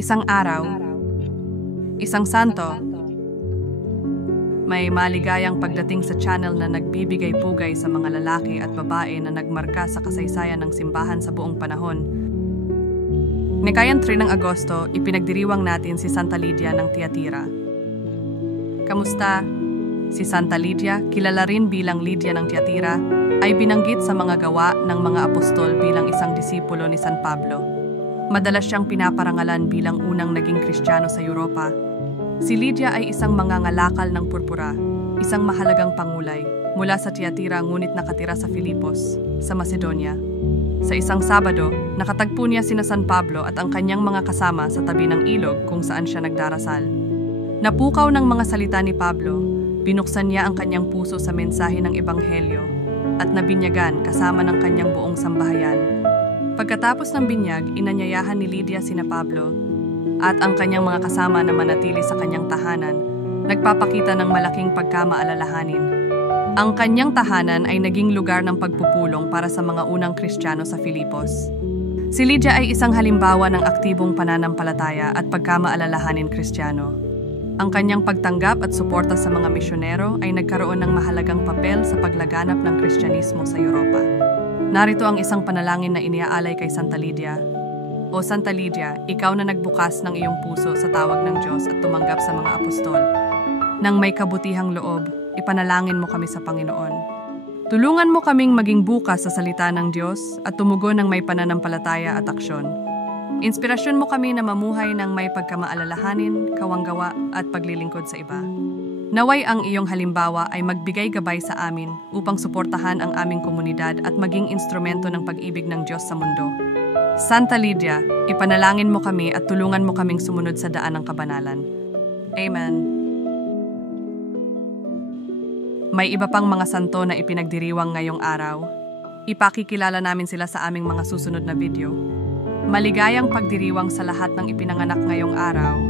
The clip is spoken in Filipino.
Isang araw, isang santo, may maligayang pagdating sa channel na nagbibigay pugay sa mga lalaki at babae na nagmarka sa kasaysayan ng simbahan sa buong panahon. Nikayang 3 ng Agosto, ipinagdiriwang natin si Santa Lydia ng Tiatira. Kamusta? Si Santa Lydia, kilala rin bilang Lydia ng Tiatira, ay binanggit sa mga gawa ng mga apostol bilang isang disipulo ni San Pablo. Madalas siyang pinaparangalan bilang unang naging Kristiyano sa Europa. Si Lydia ay isang mangangalakal ng purpura, isang mahalagang pangulay, mula sa Tiatira ngunit nakatira sa Filipos, sa Macedonia. Sa isang Sabado, nakatagpo niya sina San Pablo at ang kanyang mga kasama sa tabi ng ilog kung saan siya nagdarasal. Napukaw ng mga salita ni Pablo, binuksan niya ang kanyang puso sa mensahe ng Ebanghelyo at nabinyagan kasama ng kanyang buong sambahayan. Pagkatapos ng binyag, inanyayahan ni Lydia sina Pablo at ang kanyang mga kasama na manatili sa kanyang tahanan, nagpapakita ng malaking pagkamaalalahanin. Ang kanyang tahanan ay naging lugar ng pagpupulong para sa mga unang Kristiyano sa Filipos. Si Lydia ay isang halimbawa ng aktibong pananampalataya at pagkamaalalahanin Kristiyano. Ang kanyang pagtanggap at suporta sa mga misyonero ay nagkaroon ng mahalagang papel sa paglaganap ng Kristyanismo sa Europa. Narito ang isang panalangin na iniaalay kay Santa Lydia. O Santa Lydia, ikaw na nagbukas ng iyong puso sa tawag ng Diyos at tumanggap sa mga apostol. Nang may kabutihang loob, ipanalangin mo kami sa Panginoon. Tulungan mo kaming maging bukas sa salita ng Diyos at tumugon ng may pananampalataya at aksyon. Inspirasyon mo kami na mamuhay ng may pagkamaalalahanin, kawanggawa at paglilingkod sa iba. Naway ang iyong halimbawa ay magbigay gabay sa amin upang suportahan ang aming komunidad at maging instrumento ng pag-ibig ng Diyos sa mundo. Santa Lydia, ipanalangin mo kami at tulungan mo kaming sumunod sa daan ng kabanalan. Amen. May iba pang mga santo na ipinagdiriwang ngayong araw. Ipakikilala namin sila sa aming mga susunod na video. Maligayang pagdiriwang sa lahat ng ipinanganak ngayong araw.